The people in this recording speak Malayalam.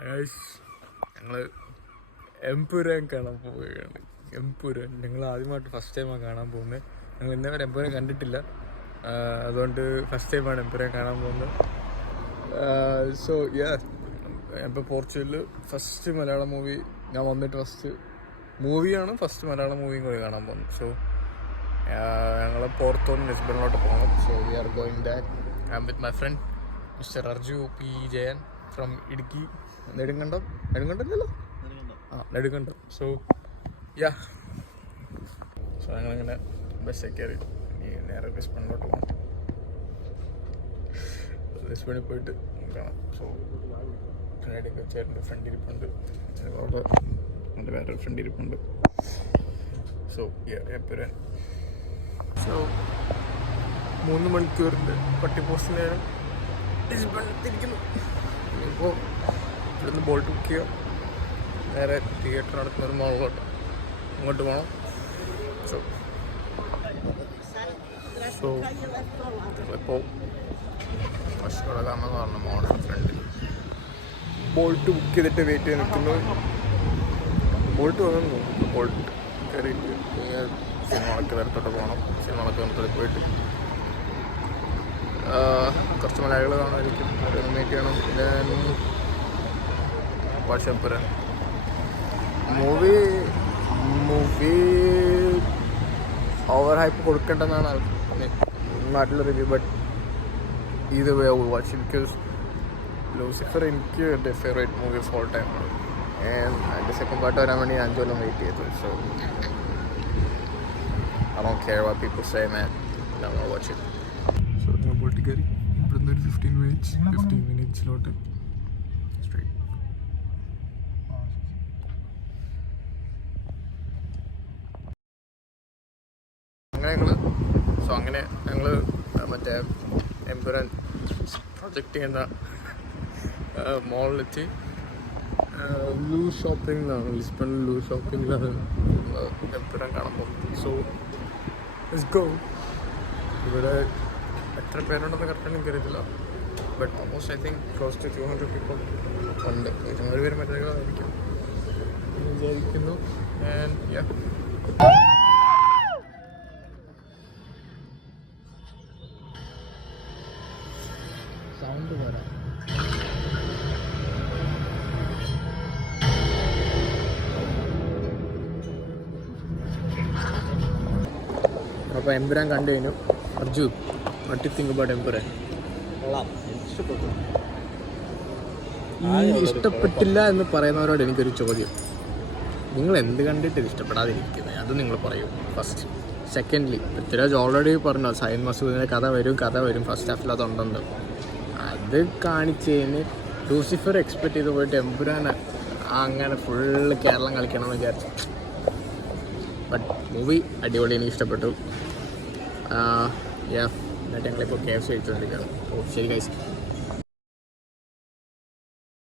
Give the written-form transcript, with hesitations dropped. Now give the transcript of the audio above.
ഞങ്ങൾ എംപുരാൻ കാണാൻ പോവുകയാണ്. എംപുരാൻ ഞങ്ങൾ ആദ്യമായിട്ട് ഫസ്റ്റ് ടൈമാണ് കാണാൻ പോകുന്നത്. ഞങ്ങൾ ഇന്നേ വരെ എംപുരാൻ കണ്ടിട്ടില്ല, അതുകൊണ്ട് ഫസ്റ്റ് ടൈമാണ് എംപുരാൻ കാണാൻ പോകുന്നത്. സോ ഇപ്പോൾ പോർച്ചുഗലിൽ ഫസ്റ്റ് മലയാളം മൂവി ഞാൻ വന്നിട്ട് ഫസ്റ്റ് മലയാളം മൂവിയും കൂടി കാണാൻ പോകുന്നത്. സോ ഞങ്ങൾ പുറത്തുനിന്ന് ലിസ്ബണിലോട്ട് പോകണം. So we are going that. I am with my friend mister Arju P Jayan from Idukki. നെടുങ്കണ്ടല്ലോ. നെടുങ്കണ്ടം. സോ ഞങ്ങളിങ്ങനെ ബസ്സിൽ കയറി നേരെ ലിസ്ബണിലോട്ട് പോകണം. ലിസ്ബണിൽ പോയിട്ട് കാണാം. സോ കനേഡിയൊക്കെ ചേട്ടൻ്റെ ഫ്രണ്ട് ഇരിപ്പുണ്ട്, അവിടെ എൻ്റെ വേറൊരു ഫ്രണ്ട് ഇരിപ്പുണ്ട്. സോ എപ്പോഴും 3 മണിക്കൂറിൻ്റെ പട്ടിപ്പോസ്റ്റ് നേരം ലിസ്ബണിലെത്തിയിരിക്കുന്നു. ഇപ്പോൾ ഇവിടുന്ന് ബോൾട്ട് ബുക്ക് ചെയ്യുക, നേരെ തിയേറ്റർ നടക്കുന്ന ഒരു മോളിലോട്ട് അങ്ങോട്ട് പോകണം. സോ ഞങ്ങളിപ്പോൾ ഫസ്റ്റോടക്കാമെന്ന് പറഞ്ഞു മോളുടെ ഫ്രണ്ട് ബോൾട്ട് ബുക്ക് ചെയ്തിട്ട് വെയിറ്റ് ചെയ്ത് നിൽക്കുന്നു. ബോൾട്ട് വന്നു. ബോൾട്ട് കയറിയിട്ട് സിനിമകളൊക്കെ വരത്തോട്ട് പോകണം. സിനിമകളൊക്കെ വരത്തോട്ട് പോയിട്ട് കുറച്ച് മലയാളികൾ കാണുമായിരിക്കും, അവരൊന്ന് മീറ്റ് ചെയ്യണം. വാട്സപ്പുരൻ മൂവി ഓവർ ഹൈപ്പ് കൊടുക്കേണ്ടെന്നാണ് നാട്ടിലെ review. But either way I will watch it because Lucifer എനിക്ക് എൻ്റെ favourite movie of all time ആണ്. അതിൻ്റെ സെക്കൻഡ് പാർട്ട് വരാൻ വേണ്ടി 5 കൊല്ലം വെയിറ്റ് ചെയ്തു. So I don't care what people say, man. I'm gonna watch it. So ഞാൻ ബോട്ടിൽ കയറി ഇവിടുന്ന് ഒരു 15 മിനിറ്റ്സിലോട്ട് സ്ട്രേറ്റ്. അങ്ങനെ ഞങ്ങൾ മറ്റേ എംപുരാൻ പ്രൊജക്റ്റ് ചെയ്യുന്ന മോളിലെത്തി. ലൂ ഷോപ്പിംഗിലാണ്, ലിസ്ബണിൽ ലൂ ഷോപ്പിംഗിലാണ് എംപുരാൻ കാണാൻ പോകുന്നത്. So let's go. ഇവിടെ എത്ര പേരുണ്ടെന്ന് കറക്റ്റ് എനിക്കറിയത്തില്ല, but almost I think close to 200 people ഉണ്ട്. 200 പേര് മറ്റേതായിരിക്കും എന്ന് വിചാരിക്കുന്നു. സൗണ്ട് വരാം. അപ്പോൾ എംപുരാൻ കണ്ടു കഴിഞ്ഞു. Arju, what you think about Empuraan? ഇഷ്ടപ്പെട്ടില്ല എന്ന് പറയുന്നവരോട് എനിക്കൊരു ചോദ്യം. നിങ്ങൾ എന്ത് കണ്ടിട്ട് ഇഷ്ടപ്പെടാതിരിക്കുന്നത് അത് നിങ്ങൾ പറയൂ ഫസ്റ്റ്. സെക്കൻഡ്ലി, പൃഥ്വിരാജ് ഓൾറെഡി പറഞ്ഞു സൈൻ മസൂദിൻ്റെ കഥ വരും ഫസ്റ്റ് ഹാഫിൽ അതുണ്ടെന്ന്. അത് കാണിച്ചതിന് ലൂസിഫർ എക്സ്പെക്ട് ചെയ്ത് പോയിട്ട് എംപുരാൻ അങ്ങനെ ഫുള്ള് കേരളം കളിക്കണമെന്ന് വിചാരിച്ചു. ബട്ട് മൂവി അടിപൊളി, എനിക്ക് ഇഷ്ടപ്പെട്ടു. എന്നിട്ട് ഞങ്ങളിപ്പോൾ KFC കഴിച്ചുകൊണ്ടിരിക്കുകയാണ്. ശരി ഗൈസ്.